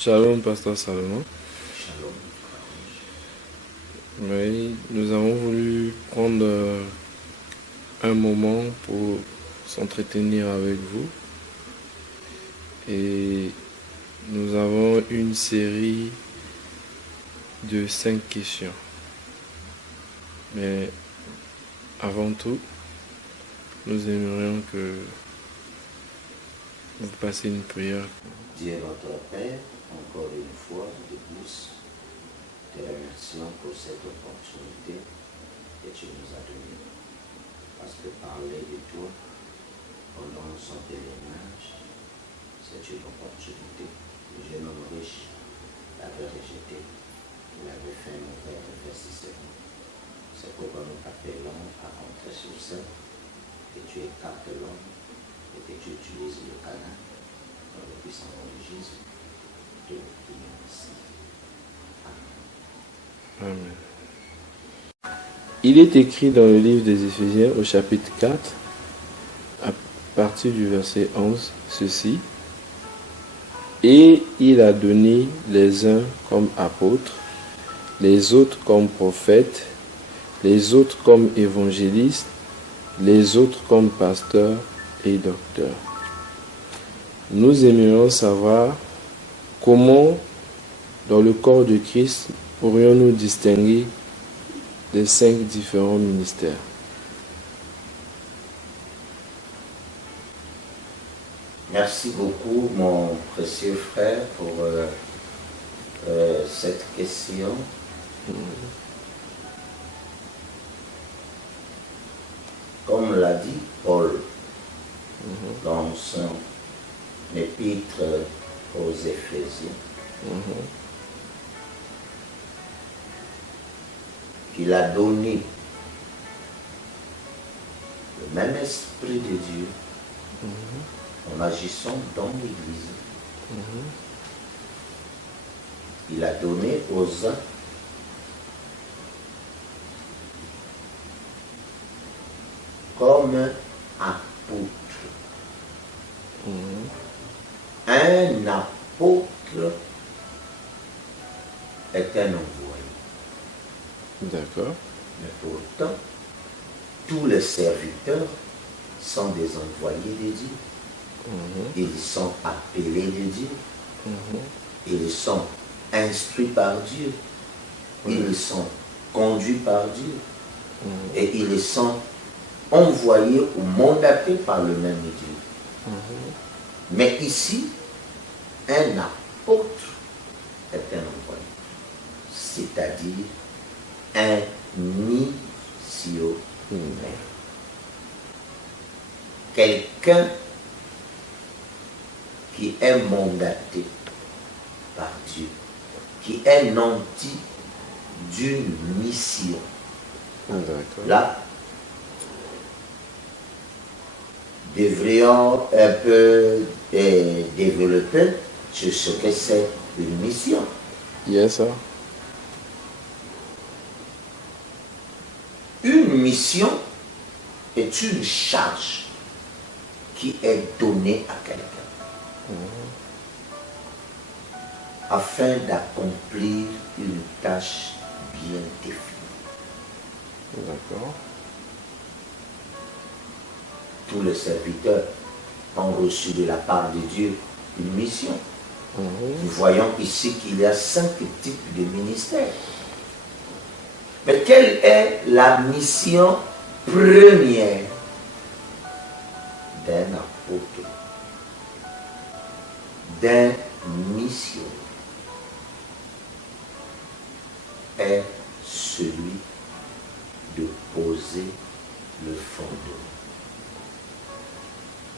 Shalom, Pasteur Salomon. Shalom. Oui, nous avons voulu prendre un moment pour s'entretenir avec vous. Et nous avons une série de 5 questions. Mais avant tout, nous aimerions que vous passiez une prière. Dieu notre Père, encore une fois, de plus, te remercions pour cette opportunité que tu nous as donnée. Parce que parler de toi pendant son pèlerinage, c'est une opportunité. Le jeune homme riche l'avait rejeté. Il avait fait un frère de faire si seulement. C'est pourquoi nous t'appelons à rentrer sur scène, que tu écartes l'homme et que tu utilises le canal dans le puissant nom de Jésus. Te prions ainsi. Amen. Amen. Il est écrit dans le livre des Éphésiens au chapitre 4, à partir du verset 11, ceci. Et il a donné les uns comme apôtres, les autres comme prophètes, les autres comme évangélistes, les autres comme pasteurs et docteurs. Nous aimerions savoir comment, dans le corps de Christ, pourrions-nous distinguer les 5 différents ministères. Merci beaucoup, mon précieux frère, pour cette question. Comme l'a dit Paul dans son épître aux Éphésiens, qu'il a donné le même esprit de Dieu en agissant dans l'Église. Il a donné aux uns comme apôtre. Un apôtre est un envoyé. D'accord. Mais pourtant, tous les serviteurs sont des envoyés de Dieu. Ils sont appelés de Dieu. Ils sont instruits par Dieu. Ils sont conduits par Dieu. Et ils sont envoyés ou mandatés par le même Dieu. Mais ici, un apôtre est un envoyé. C'est-à-dire un missionnaire. Quelqu'un qui est mandaté par Dieu, qui est nanti d'une mission. D'accord. Là, devrions un peu développer sur ce que c'est une mission. Yes, sir. Une mission est une charge qui est donnée à quelqu'un afin d'accomplir une tâche bien définie. D'accord. Tous les serviteurs ont reçu de la part de Dieu une mission. Nous voyons ici qu'il y a 5 types de ministères. Mais quelle est la mission première d'un apôtre, d'un missionnaire? Est celui de poser le fondement.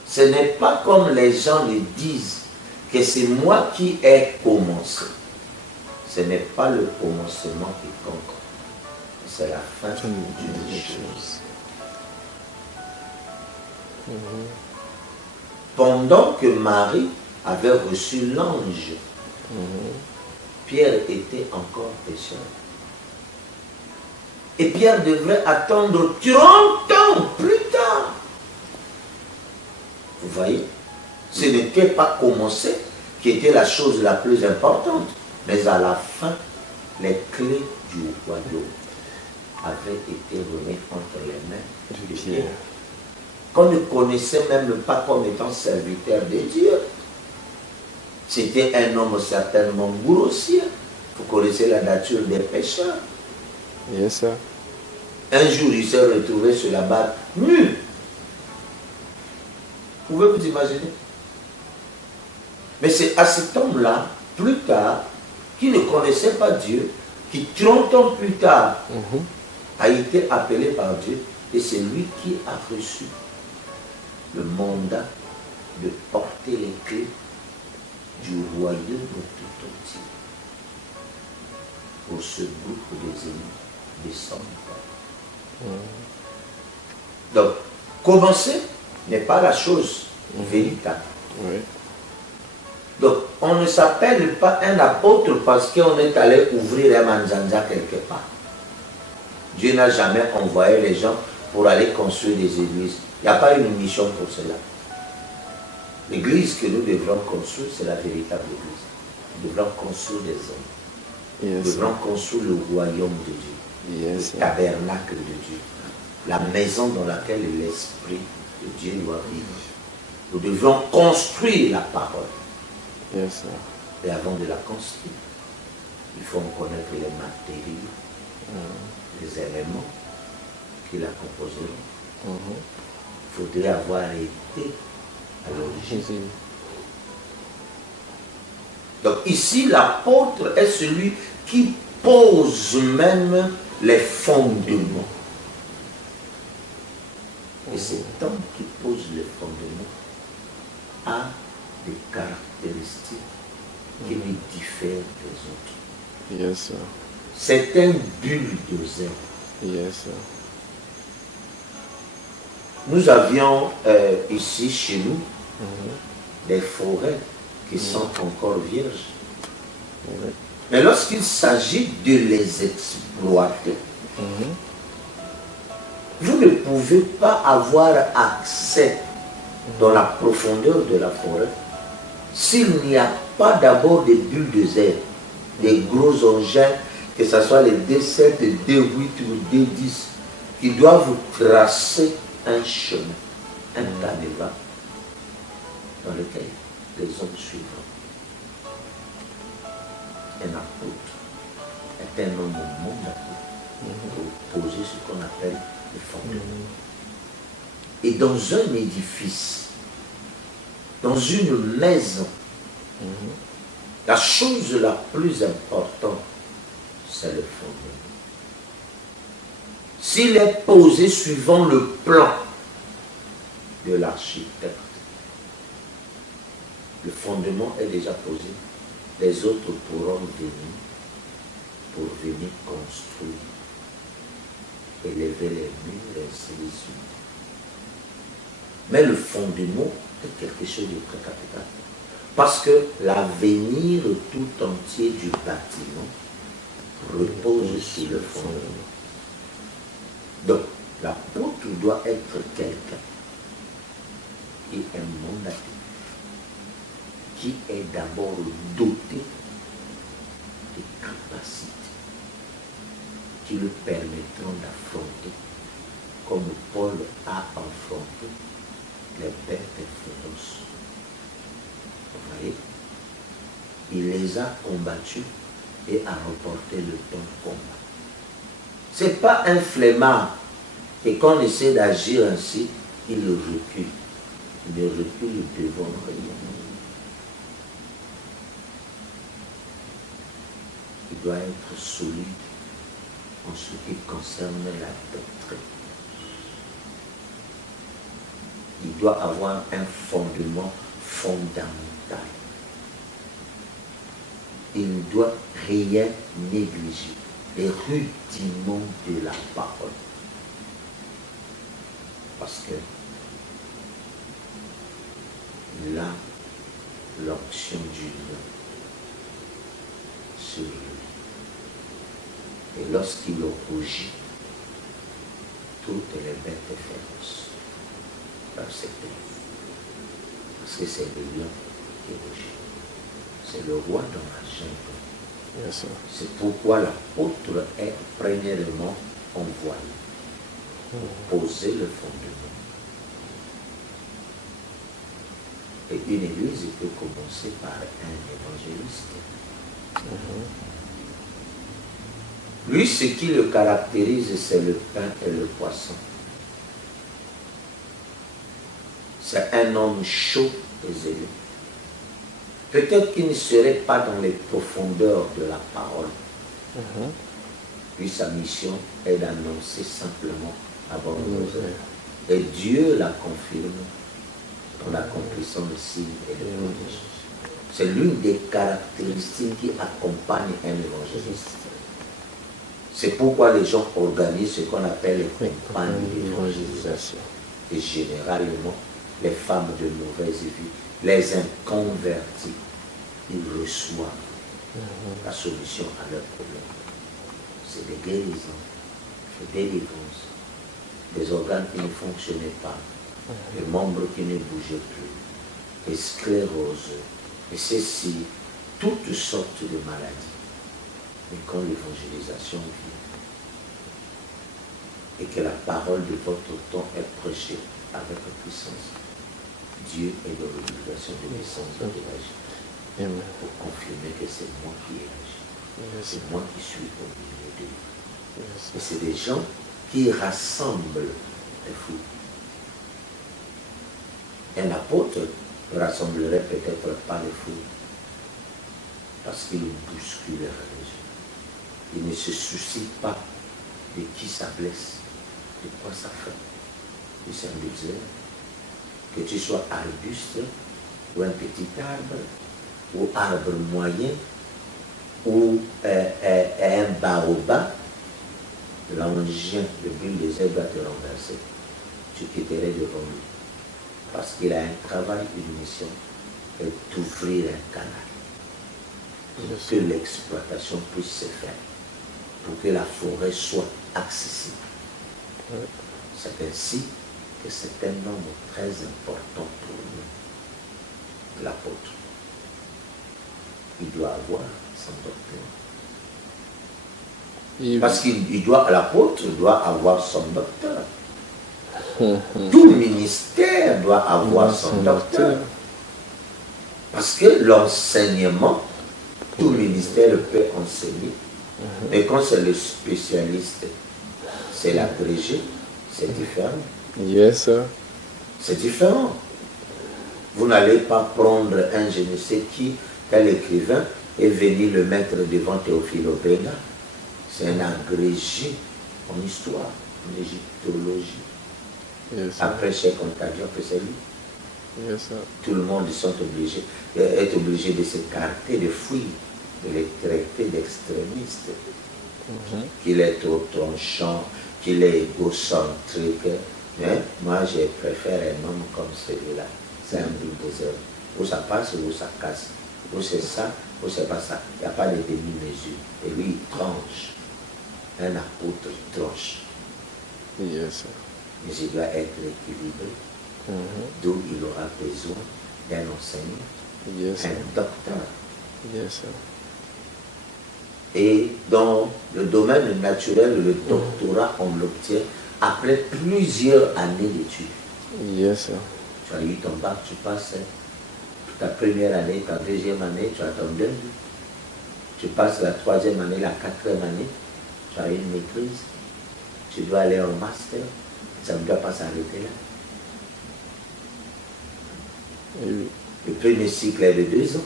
Ce n'est pas comme les gens le disent, que c'est moi qui ai commencé. Ce n'est pas le commencement qui compte. C'est la fin d'une chose. Pendant que Marie avait reçu l'ange, Pierre était encore pécheur. Et Pierre devrait attendre 30 ans plus tard. Vous voyez, ce n'était pas commencé qui était la chose la plus importante. Mais à la fin, les clés du royaume avaient été remises entre les mains de Pierre, qu'on ne connaissait même pas comme étant serviteur de Dieu. C'était un homme certainement grossier. Vous connaissez la nature des pécheurs. Yes, sir. Un jour, il s'est retrouvé sur la barre nu. Vous pouvez vous imaginer? Mais c'est à cet homme-là, plus tard, qui ne connaissait pas Dieu, qui 30 ans plus tard a été appelé par Dieu, et c'est lui qui a reçu le mandat de porter les clés du royaume tout entier pour ce groupe des élus des 100 000. Donc, commencer n'est pas la chose véritable. Oui. Donc, on ne s'appelle pas un apôtre parce qu'on est allé ouvrir un manzanza quelque part. Dieu n'a jamais envoyé les gens pour aller construire des églises. Il n'y a pas une mission pour cela. L'église que nous devrons construire, c'est la véritable église. Nous devrons construire des hommes. Yes, Nous devrons construire le royaume de Dieu. Yes, Le tabernacle de Dieu. La maison dans laquelle l'Esprit de Dieu doit vivre. Nous devrons construire la parole. Yes, sir. Et avant de la construire, il faut connaître les matériaux, les éléments qui la composeront. Il faudrait avoir été à l'origine. Donc ici, l'apôtre est celui qui pose même les fondements. Et cet homme qui pose les fondements a des caractéristiques qui lui diffèrent des autres. Yes, sir. C'est un bulldozer. Yes, sir. Nous avions ici chez nous des forêts qui sont encore vierges. Mais lorsqu'il s'agit de les exploiter, vous ne pouvez pas avoir accès dans la profondeur de la forêt s'il n'y a pas d'abord des bulldozers, des gros engins, que ce soit les D7, les D8 ou les D10, qui doivent tracer un chemin, un canevas dans lequel les hommes suivront. Un apôtre est un homme au monde pour poser ce qu'on appelle le fondement. Et dans un édifice, dans une maison, la chose la plus importante, c'est le fondement. S'il est posé suivant le plan de l'architecte, le fondement est déjà posé, les autres pourront venir pour venir construire, élever les murs et ainsi de suite. Mais le fondement est quelque chose de très capital. Parce que l'avenir tout entier du bâtiment repose sur le fondement. Donc, l'apôtre doit être quelqu'un qui est mandaté, qui est d'abord doté des capacités qui lui permettront d'affronter, comme Paul a affronté les bêtes féroces. Vous voyez, il les a combattus et a remporté le bon combat. Ce n'est pas un flemmard, et quand on essaie d'agir ainsi, il recule. Il recule devant rien. Il doit être solide en ce qui concerne la doctrine. Il doit avoir un fondement fondamental. Il ne doit rien négliger. Les rudiments de la parole. Parce que là, l'onction du nom sur lui. Et lorsqu'il rougit, toutes les bêtes féroces peuvent s'éteindre. Parce que c'est le lion qui rougit. C'est le roi dans la jungle. Yes, sir. C'est pourquoi l'apôtre est premièrement envoyé pour poser le fondement. Et une église peut commencer par un évangéliste. Lui, ce qui le caractérise, c'est le pain et le poisson. C'est un homme chaud et zélé. Peut-être qu'il ne serait pas dans les profondeurs de la parole. Puis sa mission est d'annoncer simplement la bonne nouvelle. Et Dieu la confirme en accomplissant le signe et le prodige. C'est l'une des caractéristiques qui accompagne un évangéliste. C'est pourquoi les gens organisent ce qu'on appelle les campagnes d'évangélisation. Et généralement, les femmes de mauvaise vie, les inconvertis, ils reçoivent la solution à leurs problèmes. C'est des guérisons, des délivrances, des organes qui ne fonctionnaient pas, des membres qui ne bougeaient plus, des scléroses, et ceci, toutes sortes de maladies. Mais quand l'évangélisation vient, et que la parole de votre temps est prêchée avec puissance, Dieu est dans l'obligation de descendre de l'agir pour confirmer que c'est moi qui ai agi. C'est moi qui suis au milieu d'eux. Et c'est des gens qui rassemblent les fous. Un apôtre ne rassemblerait peut-être pas les fous parce qu'il bouscule les religions. Il ne se soucie pas de qui ça blesse, de quoi ça fait. Il s'en disait que tu sois arbuste ou un petit arbre ou arbre moyen ou un baobab, l'engin, le bulle des ailes va te renverser. Tu quitterais devant lui. Parce qu'il a un travail, une mission, et d'ouvrir un canal pour que l'exploitation puisse se faire, pour que la forêt soit accessible. C'est ainsi que c'est un nombre très important pour nous, l'apôtre. Il doit avoir son docteur. Parce qu'il doit, l'apôtre doit avoir son docteur. Tout ministère doit avoir son docteur. Parce que l'enseignement, tout ministère peut enseigner. Mais quand c'est le spécialiste, c'est l'agrégé, c'est différent. Yes, sir. C'est différent. Vous n'allez pas prendre un je ne sais qui, tel écrivain, et venir le mettre devant Théophile Obenga. C'est un agrégé en histoire, en égyptologie. Yes, après Cheikh Anta Diop, c'est lui. Yes, sir. Tout le monde est obligé de s'écarter, de fuir, de les traiter d'extrémistes. Qu'il est trop tranchant, qu'il est égocentrique. Mais moi, je préfère un homme comme celui-là. C'est un bulldozer. Où ça passe, où ça casse. Où c'est ça, où c'est pas ça. Il n'y a pas de demi-mesure. Et lui, il tranche. Un apôtre tranche. Yes, sir. Mais il doit être équilibré. D'où il aura besoin d'un enseignant, Yes, un sir. docteur. Yes, sir. Et dans le domaine naturel, le doctorat, on l'obtient après plusieurs années d'études. Yes, sir. Tu as eu ton bac, tu passes ta première année, ta deuxième année, tu as ton deuxième. Tu passes la troisième année, la quatrième année, tu as une maîtrise. Tu dois aller en master. Ça ne doit pas s'arrêter là. Oui. Le premier cycle est de 2 ans.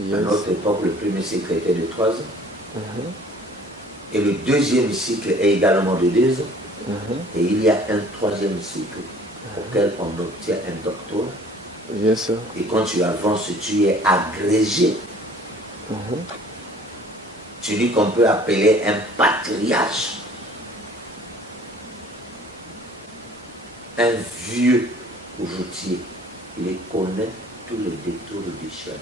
Yes. À notre époque, le premier cycle était de 3 ans. Et le deuxième cycle est également de 2 ans. Et il y a un troisième cycle auquel on obtient un doctorat. Yes, sir. Et quand tu avances, tu es agrégé. Tu dis qu'on peut appeler un patriarche. Un vieux routier. Il connaît tous les détours du chemin.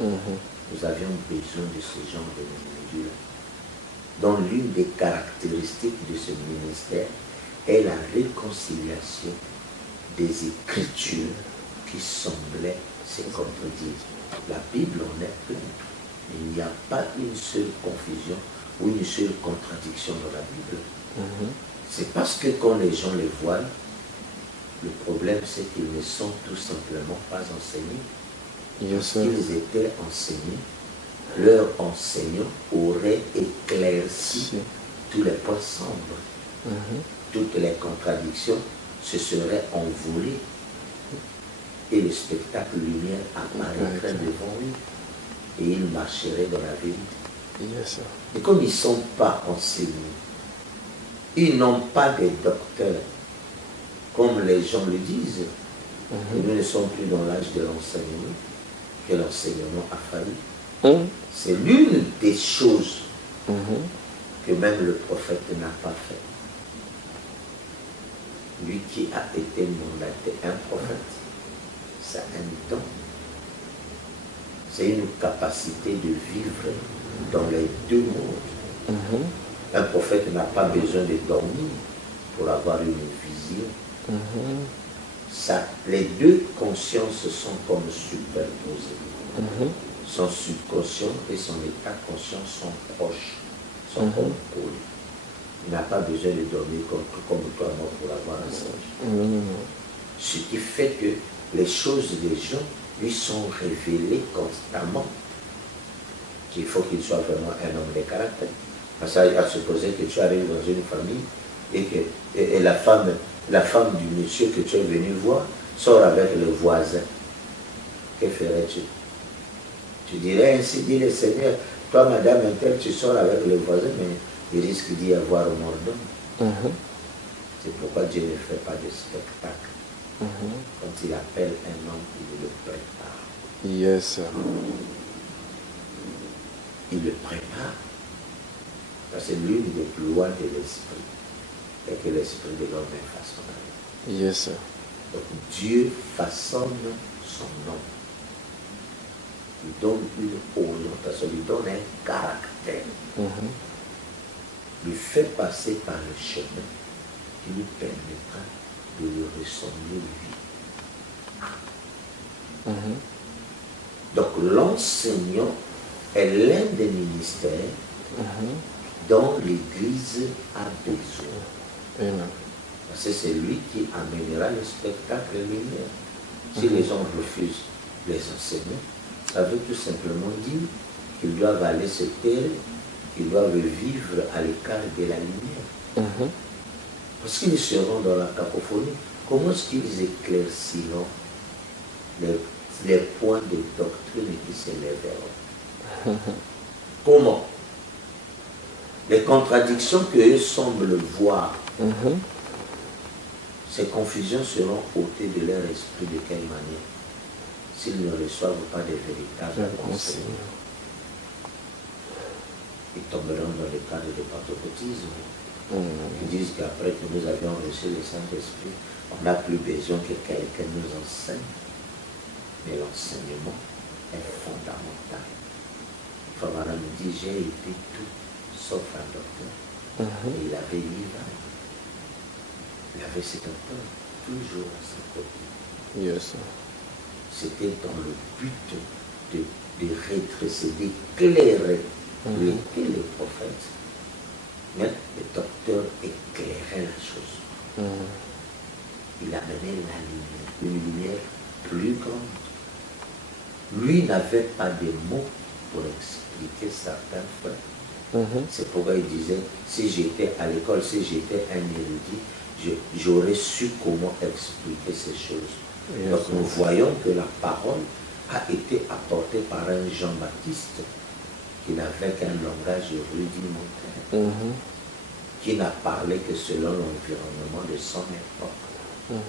Nous avions besoin de ce genre de individu-là. Donc l'une des caractéristiques de ce ministère est la réconciliation des Écritures qui semblaient se contredire. La Bible en est pleine. Il n'y a pas une seule confusion ou une seule contradiction dans la Bible. C'est parce que quand les gens les voient, le problème c'est qu'ils ne sont tout simplement pas enseignés. S'ils étaient enseignés, leur enseignant aurait éclairci tous les points sombres. Toutes les contradictions se seraient envolées et le spectacle lumière apparaîtrait devant lui et il marcherait dans la vérité. Et comme ils ne sont pas enseignés, ils n'ont pas des docteurs, comme les gens le disent, et nous ne sommes plus dans l'âge de l'enseignement, que l'enseignement a failli. C'est l'une des choses que même le prophète n'a pas fait. Lui qui a été mandaté un prophète, c'est un don. C'est une capacité de vivre dans les deux mondes. Un prophète n'a pas besoin de dormir pour avoir une vision. Les deux consciences sont comme superposées. Son subconscient et son état conscient sont proches, sont comme collés. Il n'a pas besoin de dormir comme toi et moi pour avoir un sage. Ce qui fait que les choses des gens lui sont révélées constamment. Qu'il faut qu'il soit vraiment un homme de caractère. Parce à supposer que tu arrives dans une famille et que la femme du monsieur que tu es venu voir sort avec le voisin. Que ferais-tu? Tu dirais ainsi dit le Seigneur, toi madame Intel, tu sors avec le voisin, mais il risque d'y avoir un mordant. C'est pourquoi Dieu ne fait pas de spectacle. Quand il appelle un homme, il le prépare. Il le prépare. Parce que l'une des lois de l'esprit est que l'esprit de l'homme est façonnable. Donc Dieu façonne son homme. Il donne une orientation, il donne un caractère. Il fait passer par le chemin qui lui permettra de lui ressembler lui. Donc l'enseignant est l'un des ministères dont l'Église a besoin. Parce que c'est lui qui amènera le spectacle lumière. Si les gens refusent les enseignants, ça veut tout simplement dire qu'ils doivent aller se taire, qu'ils doivent vivre à l'écart de la lumière. Parce qu'ils seront dans la cacophonie. Comment est-ce qu'ils éclairciront les points de doctrine qui s'élèveront? Comment? Les contradictions qu'eux semblent voir, ces confusions seront ôtées de leur esprit de quelle manière? S'ils ne reçoivent pas des véritables enseignements. Ils tomberont dans le cadre de pentecôtisme. Ils disent qu'après que nous avions reçu le Saint-Esprit, on n'a plus besoin que quelqu'un nous enseigne. Mais l'enseignement est fondamental. Famara nous dit, j'ai été tout sauf un docteur. Et il avait l'Iran. Il avait ce docteur toujours à ses côtés. C'était dans le but de redresser, d'éclairer. Il était le prophète. Mais le docteur éclairait la chose. Il amenait la lumière, une lumière plus grande. Lui n'avait pas de mots pour expliquer certains faits. C'est pourquoi il disait, si j'étais à l'école, si j'étais un érudit, j'aurais su comment expliquer ces choses. Donc nous voyons que la parole a été apportée par un Jean-Baptiste qui n'avait qu'un langage rudimentaire, qui n'a parlé que selon l'environnement de son époque,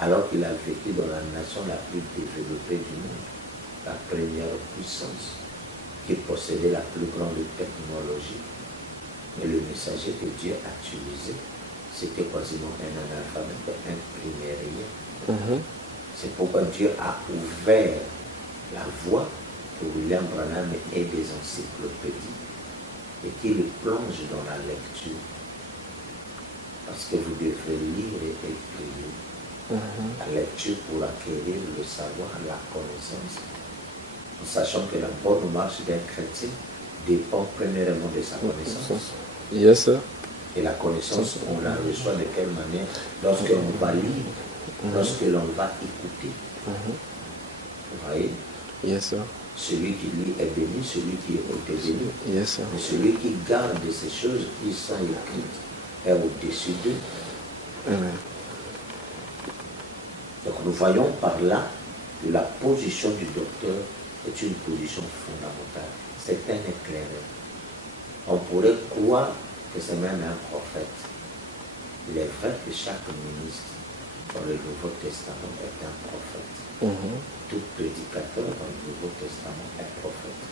alors qu'il a vécu dans la nation la plus développée du monde, la première puissance, qui possédait la plus grande technologie. Mais le messager que Dieu a utilisé, c'était quasiment un analphabète, imprimé rien. C'est pourquoi Dieu a ouvert la voie que William Branham ait des encyclopédies et qu'il plonge dans la lecture. Parce que vous devrez lire et écrire. La lecture pour acquérir le savoir, la connaissance, en sachant que la bonne marche d'un chrétien dépend premièrement de sa connaissance. Yes, sir. Et la connaissance, on la reçoit de quelle manière? Lorsque l'on va lire, lorsque l'on va écouter. Vous voyez? Yes, sir. Celui qui lit est béni, celui qui écoute est béni. Yes, sir. Mais celui qui garde ces choses qui sont écrites est au-dessus d'eux. Amen. Donc nous voyons par là que la position du docteur est une position fondamentale. C'est un éclaireur. On pourrait croire que c'est même un prophète. Il est vrai que chaque ministre dans le Nouveau Testament est un prophète. Tout prédicateur dans le Nouveau Testament est prophète.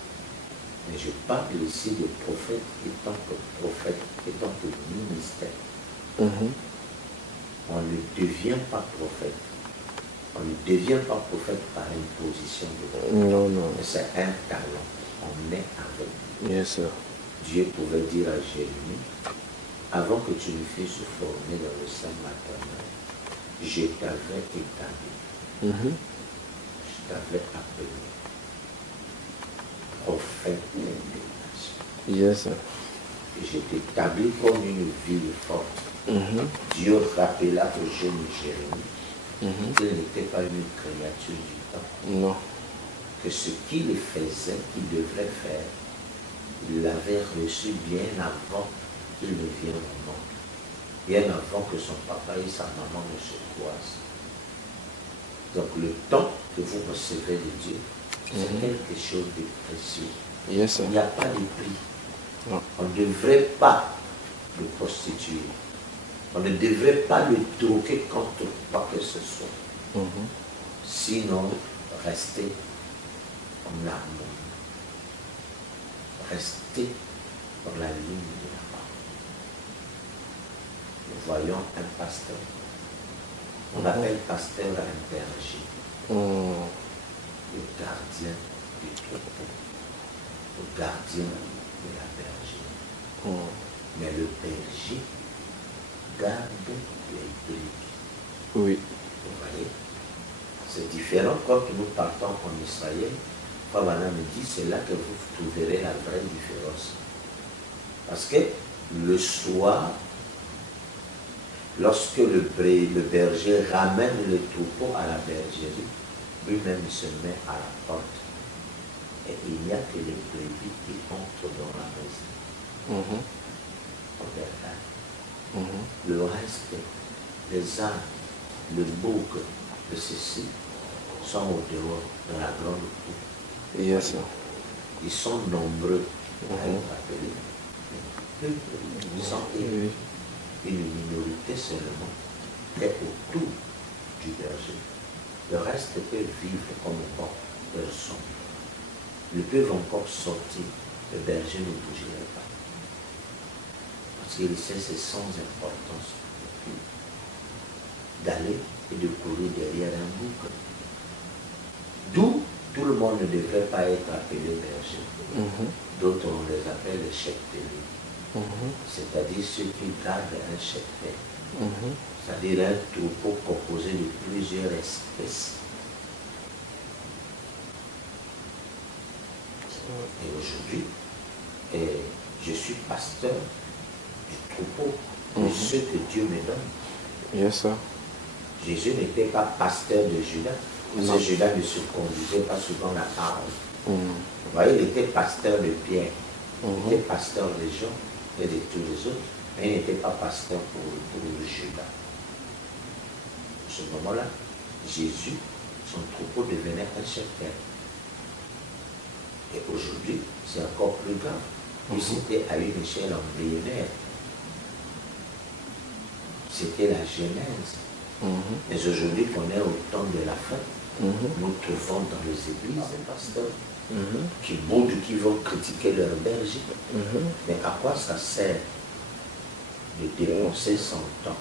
Mais je parle ici de prophète étant que ministère. On ne devient pas prophète. On ne devient pas prophète par imposition de Dieu. Non, non. C'est un talent. On est avec. Yes, sir. Dieu pouvait dire à Jérémie, avant que tu ne fusses formé dans le sein maternel, je t'avais établi. Je t'avais appelé prophète des nations. Yes, sir. Et je t'établis comme une ville forte. Dieu rappela au jeune Jérémie qu'il n'était pas une créature du temps. Non. Que ce qu'il faisait, qu'il devrait faire, il l'avait reçu bien avant qu'il ne vienne au monde. Bien avant que son papa et sa maman ne se croisent. Donc le temps que vous recevez de Dieu, c'est quelque chose de précieux. Yes, sir. Il n'y a pas de prix. Non. On ne devrait pas le prostituer. On ne devrait pas le troquer contre quoi que ce soit. Sinon, restez en harmonie. Restez dans la ligne de la parole. Nous voyons un pasteur. On appelle pasteur un berger. Le gardien du troupeau. Le gardien de la bergerie. Mais le berger garde les brebis. Oui. Vous voyez? C'est différent quand nous partons en Israël. Pavana me dit, c'est là que vous trouverez la vraie différence. Parce que le soir, lorsque le berger ramène le troupeau à la bergerie, lui-même se met à la porte. Et il n'y a que les brebis qui entrent dans la maison. Au bercail. Le reste, les ânes, le bouc de ceci, sont au dehors, dans la grande cour. Yes, sir. Ils sont nombreux à être appelés. Ils sont élus. Une minorité seulement est autour du berger. Le reste peut vivre comme encore personne. Ils peuvent encore sortir. Le berger ne bougerait pas. Parce qu'il sait c'est sans importance d'aller et de courir derrière un bouc. D'où tout le monde ne devrait pas être appelé berger. D'autres, on les appelle les chepteliers. C'est-à-dire ceux qui gardent un cheptel. C'est-à-dire un troupeau composé de plusieurs espèces. Et aujourd'hui, je suis pasteur du troupeau, de ceux que Dieu me donne. Yes, sir. Jésus n'était pas pasteur de Judas. Parce que Judas ne se conduisait pas souvent la parole. Vous voyez, il était pasteur de Pierre. Il était pasteur de Jean et de tous les autres. Mais il n'était pas pasteur pour Judas. À ce moment-là, Jésus, son troupeau devenait un cheptel. Et aujourd'hui, c'est encore plus grave. Puis c'était à une échelle embryonnaire. C'était la Genèse. Mais aujourd'hui qu'on est au temps de la fin, nous trouvons dans les églises des pasteurs qui boudent, qui vont critiquer leur berger. Mais à quoi ça sert de dépenser son temps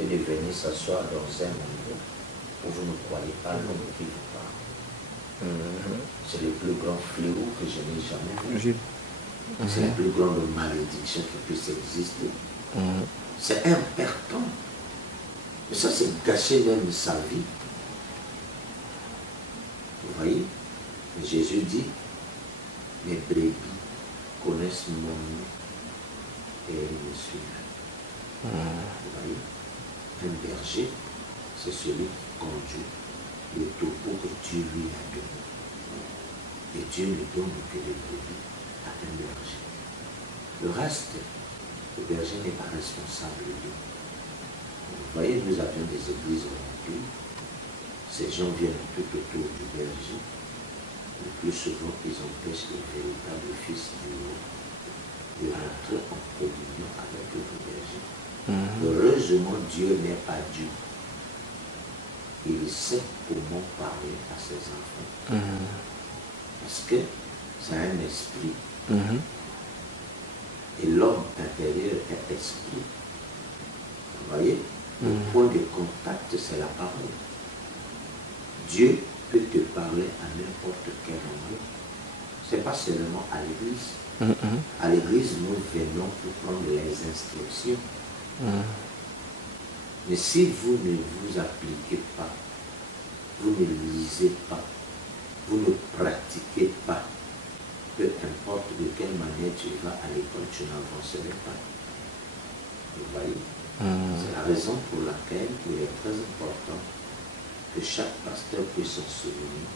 et de venir s'asseoir dans un endroit où vous ne croyez pas l'homme qui vous parle? C'est le plus grand fléau que je n'ai jamais vu. C'est la plus grande malédiction qui puisse exister. C'est important. Et ça, c'est gâcher même sa vie. Vous voyez? Et Jésus dit, mes brebis connaissent mon nom et elles me suivent. Vous voyez, un berger, c'est celui qui conduit le troupeau que Dieu lui a donné. Et Dieu ne donne que des brebis à un berger. Le reste, le berger n'est pas responsable d'eux. Vous voyez, nous avions des églises remplies. Ces gens viennent tout autour du berger. Le plus souvent, ils empêchent le véritable fils du roi de rentrer en communion avec le berger. Heureusement, Dieu n'est pas Dieu. Il sait comment parler à ses enfants. Parce que c'est un esprit. Et l'homme intérieur est esprit. Vous voyez, le point de contact, c'est la parole. Dieu peut te parler à n'importe quel moment. Ce n'est pas seulement à l'église. À l'église, nous venons pour prendre les instructions. Mais si vous ne vous appliquez pas, vous ne lisez pas, vous ne pratiquez pas, peu importe de quelle manière tu vas à l'école, tu n'avanceras pas. Vous voyez? C'est la raison pour laquelle il est très important que chaque pasteur puisse s'en souvenir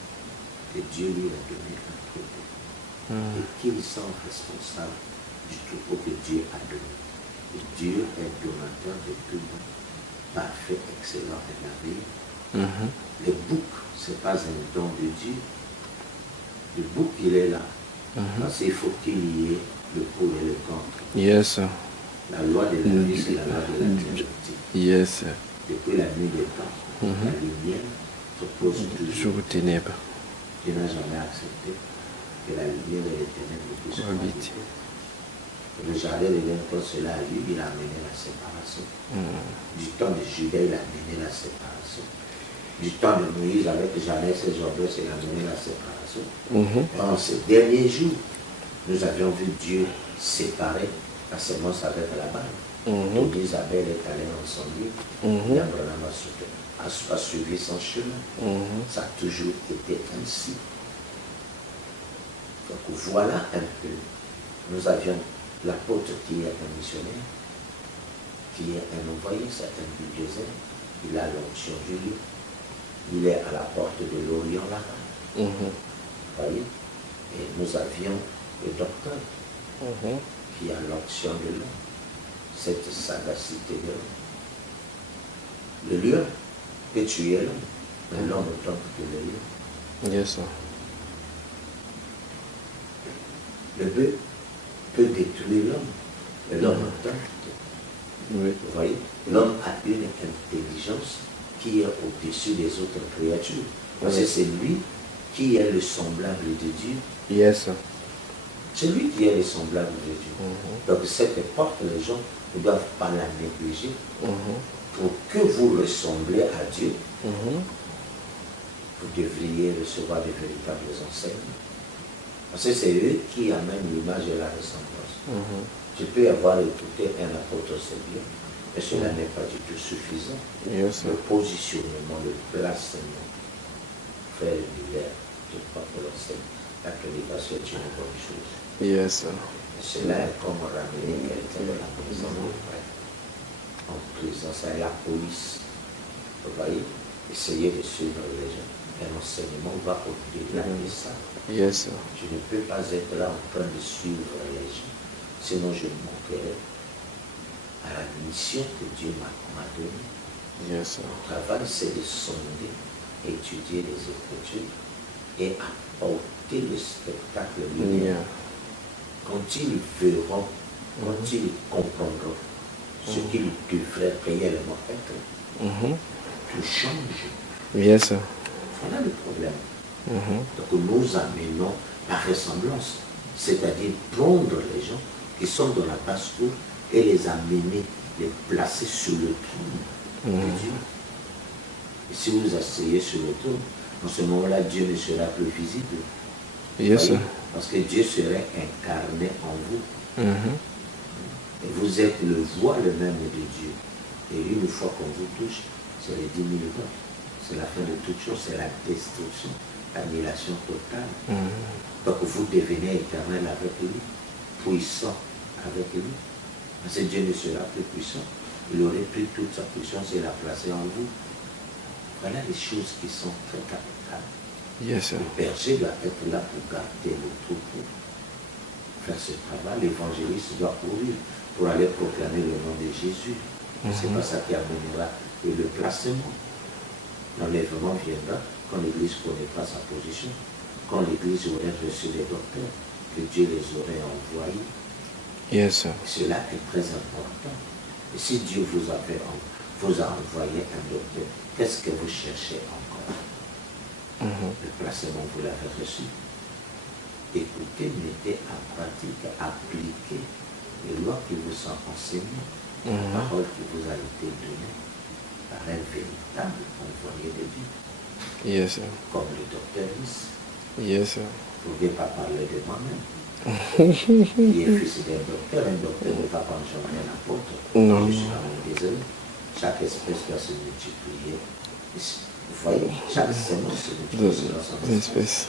que Dieu lui a donné un troupeau et qu'il sont responsables du troupeau que Dieu a donné. Et Dieu est donateur de tout bon, parfait, excellent et merveilleux. Le bouc, ce n'est pas un don de Dieu. Le bouc, il est là. Parce qu'il faut qu'il y ait le pour et le contre. Yes. La loi de la vie, c'est la loi de la dialectique. Yes. Depuis la nuit des temps, la lumière s'oppose toujours Jour ténèbres. Dieu n'a jamais accepté que la lumière et les ténèbres puissent cohabiter. Le jardin d'Éden, quand cela a lieu, il a amené la séparation. Du temps de Judas, il a amené la séparation. Du temps de Moïse, avec Janès et Jambès, il a amené la séparation. En ces derniers jours, nous avions vu Dieu séparer la sémence avec la balle. Donc Isabelle est allée dans son livre, et Abraham a suivi son chemin. Ça a toujours été ainsi. Donc voilà un peu. Nous avions l'apôtre qui est un missionnaire, qui est un envoyé, c'est un bibliothécaire. Il a l'onction du livre. Il est à la porte de l'Orient là-bas. Vous voyez? Et nous avions le docteur qui a l'onction de l'homme, cette sagacité de l'homme. Le lion peut tuer l'homme, mais l'homme ne tombe que le lion. Yes. Le bœuf peut détruire l'homme, mais l'homme ne tombe. Oui. Vous voyez? L'homme a une intelligence qui est au-dessus des autres créatures. Parce que c'est lui qui est le semblable de Dieu. Yes. C'est lui qui est le semblable de Dieu. Donc cette porte, les gens ne doivent pas la négliger. Pour que vous ressemblez à Dieu, vous devriez recevoir de véritables enseignements. Parce que c'est eux qui amènent l'image et la ressemblance. Je peux avoir écouté un apôtre, c'est bien, mais cela n'est pas du tout suffisant. Yes. Le positionnement, le placement, frère l'hiver, je crois que l'enseigne. La prédication est une bonne chose. Yes. Et cela est comme ramener quelqu'un de la prison en prison, c'est la police. Vous voyez, essayez de suivre les gens. Un enseignement va au-delà de ça. Yes. Je ne peux pas être là en train de suivre les gens, sinon je manquerai à la mission que Dieu m'a donnée. Yes. Mon travail, c'est de sonder, étudier les Écritures et apporter le spectacle lumineux. Quand ils verront, quand ils comprendront ce qu'ils devraient réellement être, tout change. Yes. Voilà le problème. Donc nous amenons la ressemblance, c'est-à-dire prendre les gens qui sont dans la basse-cour et les amener, les placer sur le trône de Dieu. Et si vous asseyez sur le trône, en ce moment-là, Dieu ne sera plus visible. Yes. Parce que Dieu serait incarné en vous. Et vous êtes le voile même de Dieu. Et une fois qu'on vous touche, c'est les 10 000 voix. C'est la fin de toute chose, c'est la destruction. annihilation totale. Donc vous devenez éternel avec lui, puissant avec lui. Parce que Dieu ne sera plus puissant. Il aurait pris toute sa puissance et l'a placée en vous. Voilà les choses qui sont très capitales. Yes, sir. Le berger doit être là pour garder le troupeau. Faire ce travail, l'évangéliste doit courir pour aller proclamer le nom de Jésus. C'est pas ça qui amènera le placement. L'enlèvement viendra quand l'Église connaîtra sa position, quand l'Église aurait reçu les docteurs, que Dieu les aurait envoyés. Yes, sir. Cela est très important. Et si Dieu vous a envoyé un docteur, qu'est-ce que vous cherchez encore? Le placement, vous l'avez reçu. Écoutez, mettez en pratique, appliquez les lois qui vous sont enseignées, la parole qui vous a été donnée par un véritable envoyé de Dieu. Yes, sir. Comme le docteur Is. Yes, sir. Vous ne pouvez pas parler de moi-même. Il est fils d'un docteur. Un docteur ne va pas engendrer un apôtre. Non. Je suis vraiment désolé. Chaque espèce doit se multiplier. Vous voyez, chaque semence se multiplie selon son espèce.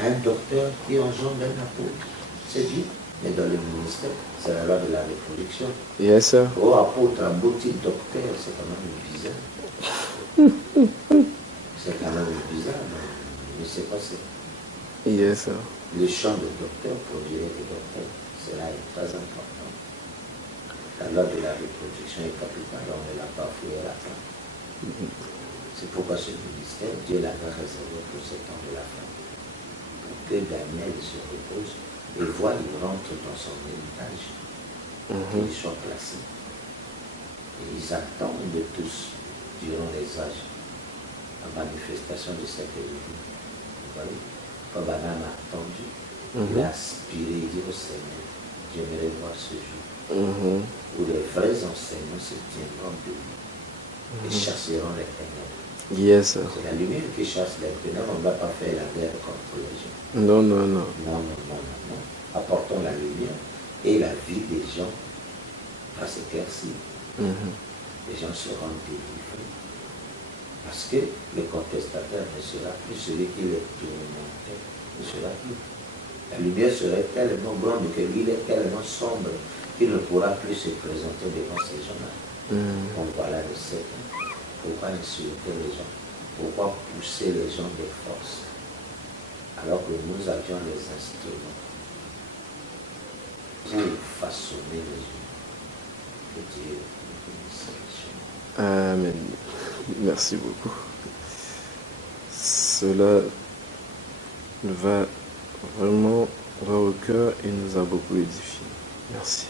Un docteur qui engendre un apôtre, c'est bien. Mais dans le ministère, c'est la loi de la reproduction. Yes, sir. Oh, apôtre, abouti, docteur, c'est quand même bizarre. C'est quand même bizarre, mais c'est passé. Yes, sir. Le champ de docteur produirait des docteurs. Cela est très important. La loi de la reproduction est capitale, on ne l'a pas fouillé à la fin. C'est pourquoi ce ministère, Dieu l'avait réservé pour ce temps de la fin. Pour que Daniel se repose et voit, il rentre dans son héritage, qu'il soit placé. Et ils attendent de tous, durant les âges, la manifestation de cette vérité. Vous voyez, Pabanam a attendu, il a aspiré, il dit au Seigneur, j'aimerais voir ce jour où les vrais enseignants se tiendront debout et chasseront les ténèbres. Yes, sir. C'est la lumière qui chasse les ténèbres, on ne va pas faire la guerre contre les gens. Non, non, non. Non. Apportons la lumière et la vie des gens va s'éclaircir. Les gens seront délivrés. Parce que le contestataire ne sera plus celui qui les tourmentait, ne sera plus. La lumière serait tellement grande que lui, il est tellement sombre qu'il ne pourra plus se présenter devant ces gens-là. Donc voilà le secret. Pourquoi insulter les gens? Pourquoi pousser les gens de force? Alors que nous avions les instruments pour façonner les gens. Que Dieu nous bénisse richement. Amen. Merci beaucoup. Cela va vraiment droit au cœur et nous a beaucoup édifié. Merci.